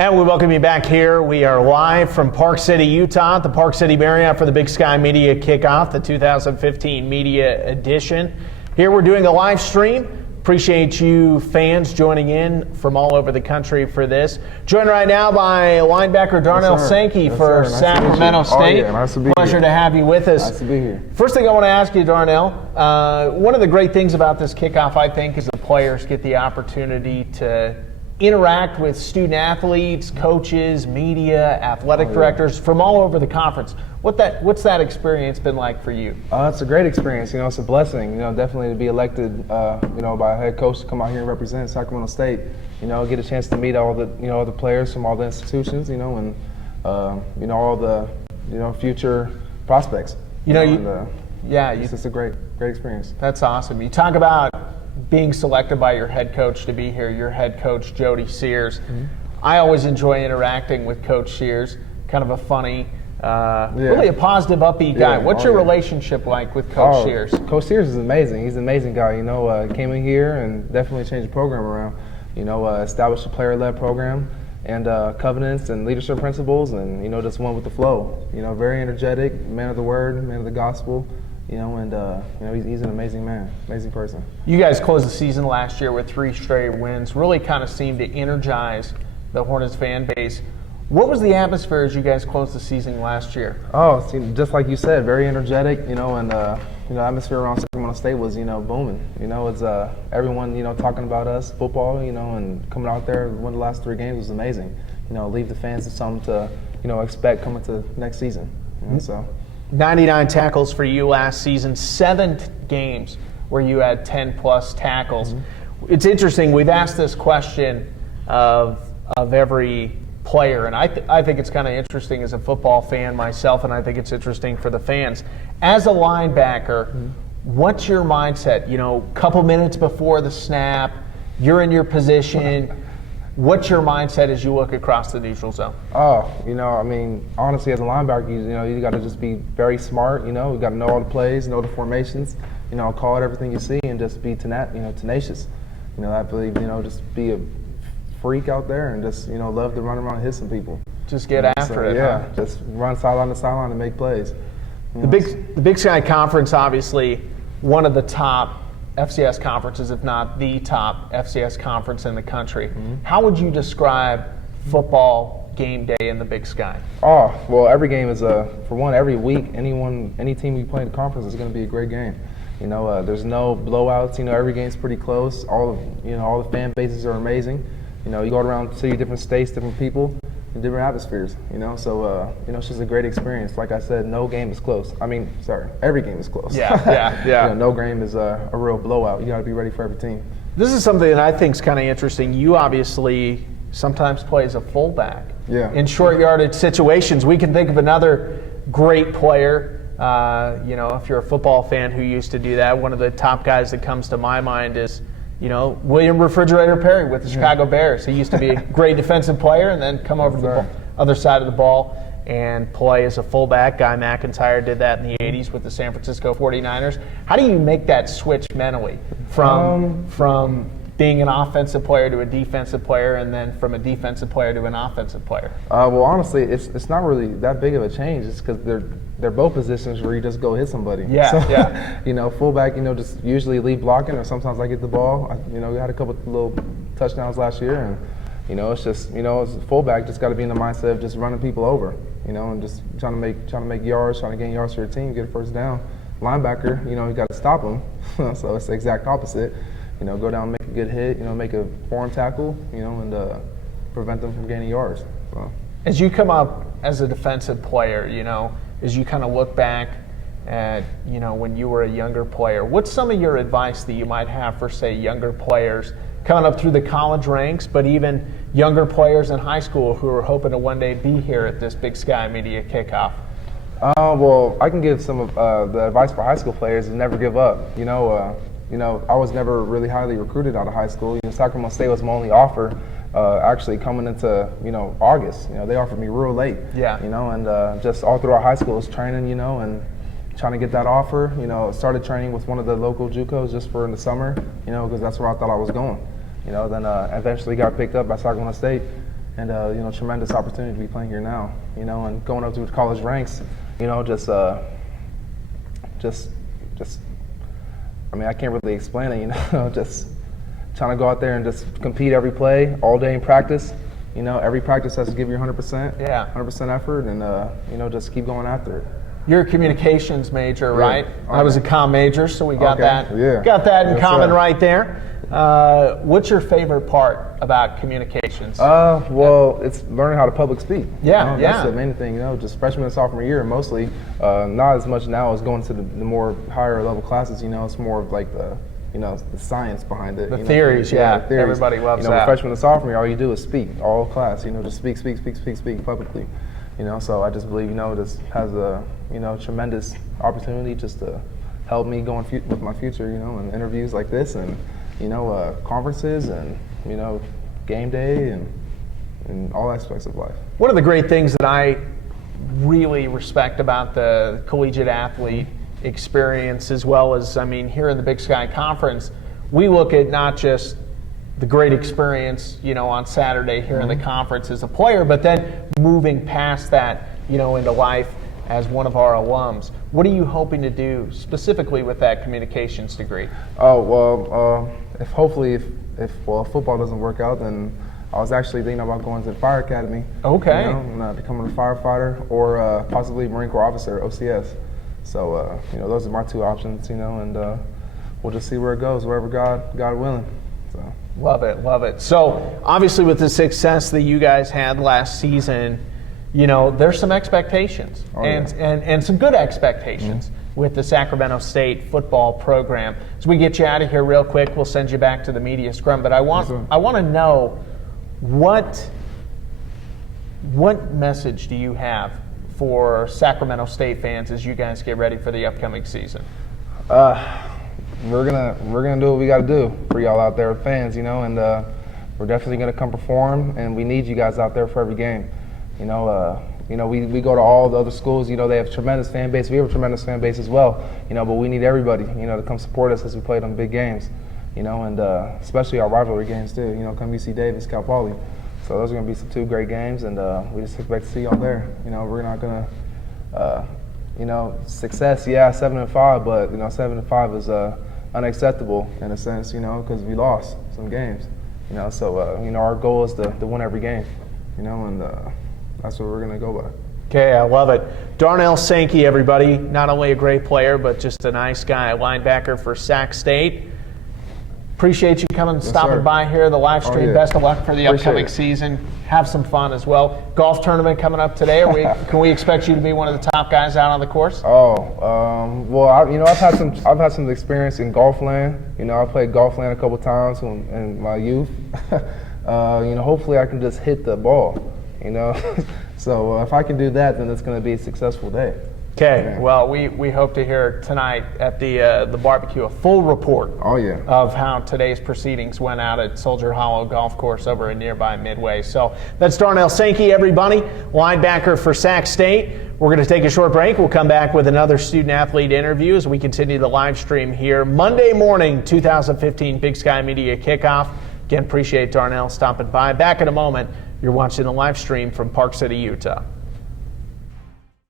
And we welcome you back here. We are live from Park City, Utah, at the Park City Marriott for the Big Sky Media Kickoff, the 2015 Media Edition. Here we're doing a live stream. Appreciate you fans joining in from all over the country for this. Joined right now by linebacker Darnell Sankey for Sacramento State. Nice to be Pleasure here. to have you with us. Nice to be here. First thing I want to ask you, Darnell, one of the great things about this kickoff, I think, is the players get the opportunity to interact with student athletes, coaches, media, athletic directors from all over the conference. What's that experience been like for you? It's a great experience. It's a blessing. Definitely to be elected, by a head coach to come out here and represent Sacramento State. Get a chance to meet all the, the players from all the institutions. And all the, future prospects. It's just a great experience. That's awesome. You talk about being selected by your head coach to be here, your head coach, Jody Sears. Mm-hmm. I always enjoy interacting with Coach Sears, kind of a funny, really a positive, upbeat guy. What's your relationship like with Coach Sears? Coach Sears is amazing. He's an amazing guy. Came in here and definitely changed the program around. Established a player-led program and covenants and leadership principles and, just went with the flow. Very energetic, man of the word, man of the gospel. He's an amazing man, amazing person. You guys closed the season last year with 3 straight wins, really kind of seemed to energize the Hornets fan base. What was the atmosphere as you guys closed the season last year? Just like you said, very energetic, and the atmosphere around Sacramento State was, booming. It's everyone, talking about us, football, and coming out there, win the last 3 games was amazing. Leave the fans with something to, expect coming to next season. So. 99 tackles for you last season, 7 games where you had 10-plus tackles. Mm-hmm. It's interesting. We've asked this question of every player, and I think it's kind of interesting as a football fan myself, and I think it's interesting for the fans. As a linebacker, what's your mindset? Couple minutes before the snap, you're in your position. What's your mindset as you look across the neutral zone? Honestly, as a linebacker, you got to just be very smart. You got to know all the plays, know the formations. Call it everything you see, and just be tenacious. I believe, just be a freak out there and just, love to run around and hit some people. Just get after it. Yeah, just run sideline to sideline and make plays. The Big Sky Conference, obviously, one of the top FCS conferences, if not the top FCS conference in the country. Mm-hmm. How would you describe football game day in the Big Sky? Well, every game is for one, every week, any team we play in the conference is going to be a great game. There's no blowouts. Every game's pretty close. All the fan bases are amazing. You go around, see different states, different people, and different atmospheres. So it's just a great experience. Like I said, no game is close. Every game is close. Yeah. No game is a real blowout. You got to be ready for every team. This is something that I think is kind of interesting. You obviously sometimes play as a fullback. Yeah. In short yardage situations, we can think of another great player. If you're a football fan who used to do that, one of the top guys that comes to my mind is, William Refrigerator Perry with the Chicago Bears. He used to be a great defensive player and then come over to the other side of the ball and play as a fullback. Guy McIntyre did that in the 80s with the San Francisco 49ers. How do you make that switch mentally from being an offensive player to a defensive player and then from a defensive player to an offensive player? Well, honestly, it's not really that big of a change. It's because they're both positions where you just go hit somebody. Fullback, just usually lead blocking, or sometimes I get the ball. We had a couple little touchdowns last year, and it's just as a fullback, just got to be in the mindset of just running people over, and just trying to make yards, trying to gain yards for your team, get a first down. Linebacker, you got to stop them. So it's the exact opposite. Go down, make a good hit, make a foreign tackle, and prevent them from gaining yards. So. As you come up as a defensive player, as you kind of look back at, when you were a younger player, what's some of your advice that you might have for, say, younger players coming up through the college ranks, but even younger players in high school who are hoping to one day be here at this Big Sky Media Kickoff? Well, I can give some of the advice for high school players is never give up. I was never really highly recruited out of high school. Sacramento State was my only offer. Actually coming into August, they offered me real late. And just all throughout high school was training, and trying to get that offer. Started training with one of the local JUCOs just for in the summer, because that's where I thought I was going. Then eventually got picked up by Sacramento State, and tremendous opportunity to be playing here now. And going up through the college ranks, just I mean, I can't really explain it. Just trying to go out there and just compete every play, all day in practice. Every practice has to give you 100%, 100% effort, and just keep going after it. You're a communications major, right? I was a comm major, so we got that. Yeah. Got that in common right there. What's your favorite part about communications? Well, it's learning how to public speak. That's the main thing. Just freshman and sophomore year, mostly. Not as much now as going to the more higher level classes. It's more of like the science behind it. The theories, the theories. Everybody loves that. Freshman and sophomore year, all you do is speak all class. Just speak publicly. So I just believe this has a tremendous opportunity just to help me going with my future. In interviews like this and conferences and game day and all aspects of life. One of the great things that I really respect about the collegiate athlete experience, as well as, here in the Big Sky Conference, we look at not just the great experience, on Saturday here in the conference as a player, but then moving past that, into life as one of our alums. What are you hoping to do specifically with that communications degree? Oh, well, if football doesn't work out, then I was actually thinking about going to the fire academy. Okay. Becoming a firefighter or possibly Marine Corps officer, OCS. So, those are my two options, and we'll just see where it goes, wherever God willing. So. Love it. So, obviously with the success that you guys had last season, there's some expectations and some good expectations with the Sacramento State football program. As we get you out of here real quick, we'll send you back to the media scrum, but I want to know what message do you have for Sacramento State fans as you guys get ready for the upcoming season? We're gonna do what we got to do for y'all out there, fans. And we're definitely gonna come perform, and we need you guys out there for every game. We go to all the other schools. They have tremendous fan base. We have a tremendous fan base as well. But we need everybody. To come support us as we play them big games. And especially our rivalry games too. Come UC Davis, Cal Poly. So those are going to be some two great games, and we just expect to see y'all there. We're not going to, success, 7-5, but 7-5 is unacceptable in a sense, because we lost some games. So our goal is to win every game, and that's what we're going to go by. Okay, I love it. Darnell Sankey, everybody, not only a great player, but just a nice guy, a linebacker for Sac State. Appreciate you coming and stopping by here, the live stream. Best of luck for the upcoming season. Have some fun as well. Golf tournament coming up today. Can we expect you to be one of the top guys out on the course? Well, I've had some experience in golf land. I played golf land a couple times in my youth. Hopefully I can just hit the ball. So if I can do that, then it's going to be a successful day. Okay, well, we hope to hear tonight at the barbecue a full report of how today's proceedings went out at Soldier Hollow Golf Course over in nearby Midway. So that's Darnell Sankey, everybody, linebacker for Sac State. We're going to take a short break. We'll come back with another student-athlete interview as we continue the live stream here. Monday morning, 2015 Big Sky Media Kickoff. Again, appreciate Darnell stopping by. Back in a moment. You're watching the live stream from Park City, Utah.